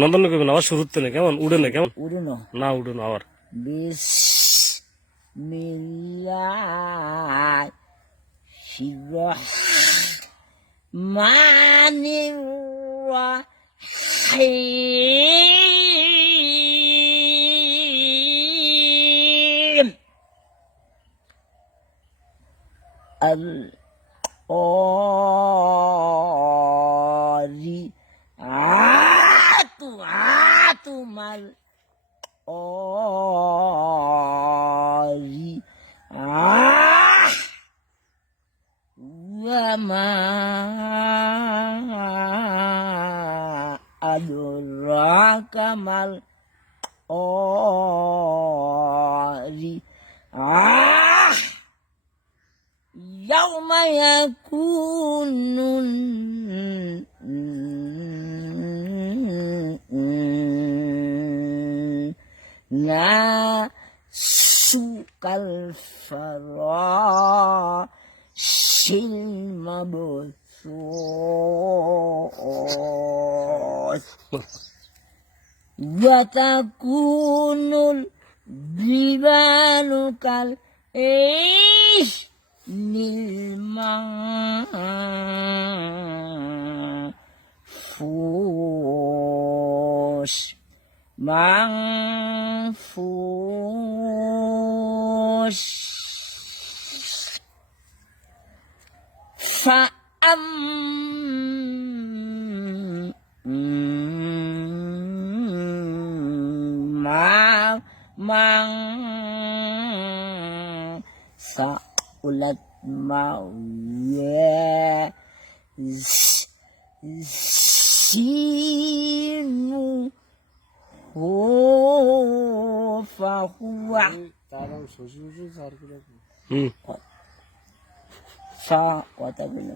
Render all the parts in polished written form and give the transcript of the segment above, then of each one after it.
নন্দন কেমন আবার শুরুতে না কেমন উড়ে না কেমন উড়ানো না উড়ে না আবার বিসমিল্লাহির القارعة ما القارعة وما أدراك ما القارعة يوم يكون الناس كالفراش المبثوث وتكون الجبال كالعهن المنفوش فأما من ثقلت موازينه فهو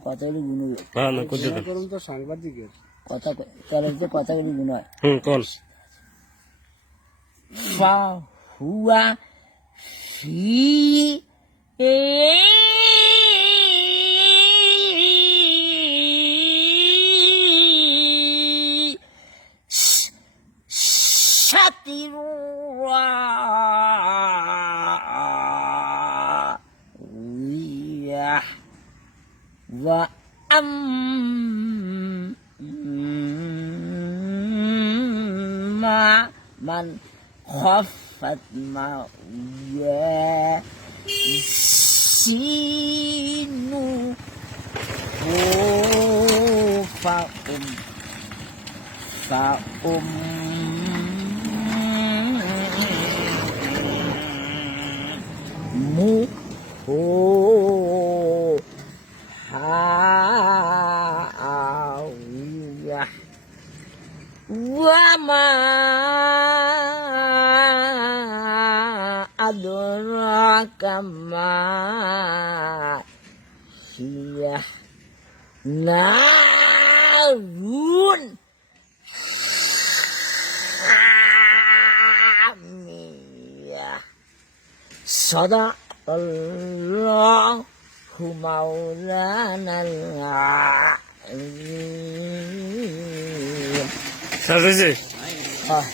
কথাগুলি গুণ সাংবাদিকের কথাগুলি গুণ হয় কোন فهو في شطر وأما من خفت موازينه فأمه هاوية وما أدراك ما هي نار حامية صدق الله مولانا العظيم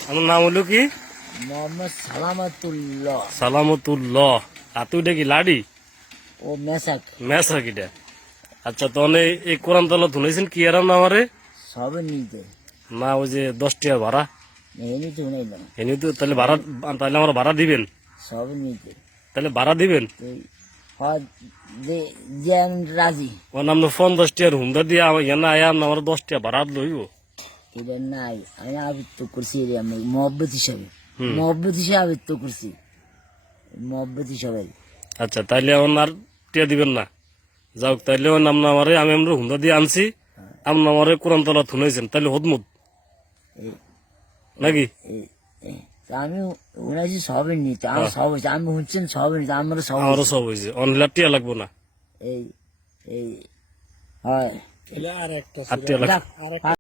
আমার নাম হলো কি মোহাম্মদ সালামতুল্লাহ সালামতুল্লাহ আর তুই কি লাডি ও মেসাক মেসাক এটা আচ্ছা তখন এই কোরআন তলা ধুনাইছেন কি এরাম না আমারে সবে নিতে না ওই যে 10 টাকা ভাড়া এনে তো নাই না এনে তো তাহলে ভাড়া তাহলে আমার ভাড়া দিবেন সবে নিতে তাহলে ভাড়া দিবেন রাজি ও নাম 50 টাকার হুমদা দিয়ে এনে আয়াম আমার 10 টাকা ভাড়া লইব এটা নাই আমি আবৃত্ত করছি রে আমি মহব্বত হিসাবে আবৃত্ত করছি মহব্বত হিসাবে আচ্ছা তাইলে আমার টিয়া দিবেন না যাও তাইলে নাম না আমারে আমি আমরা হুমদা দিয়ে আনছি আপনার আমারে কোরআন তলা থুনাইছেন তাহলে হদমুদ নাকি আমি উনাছি সবে নিতে আমার সব হয়েছে আমি শুনছেন সবে নিতে আমারও সব হয়েছে অনলাইন টিয়া লাগবো না এই এই হয় আর টিয়া লাগবে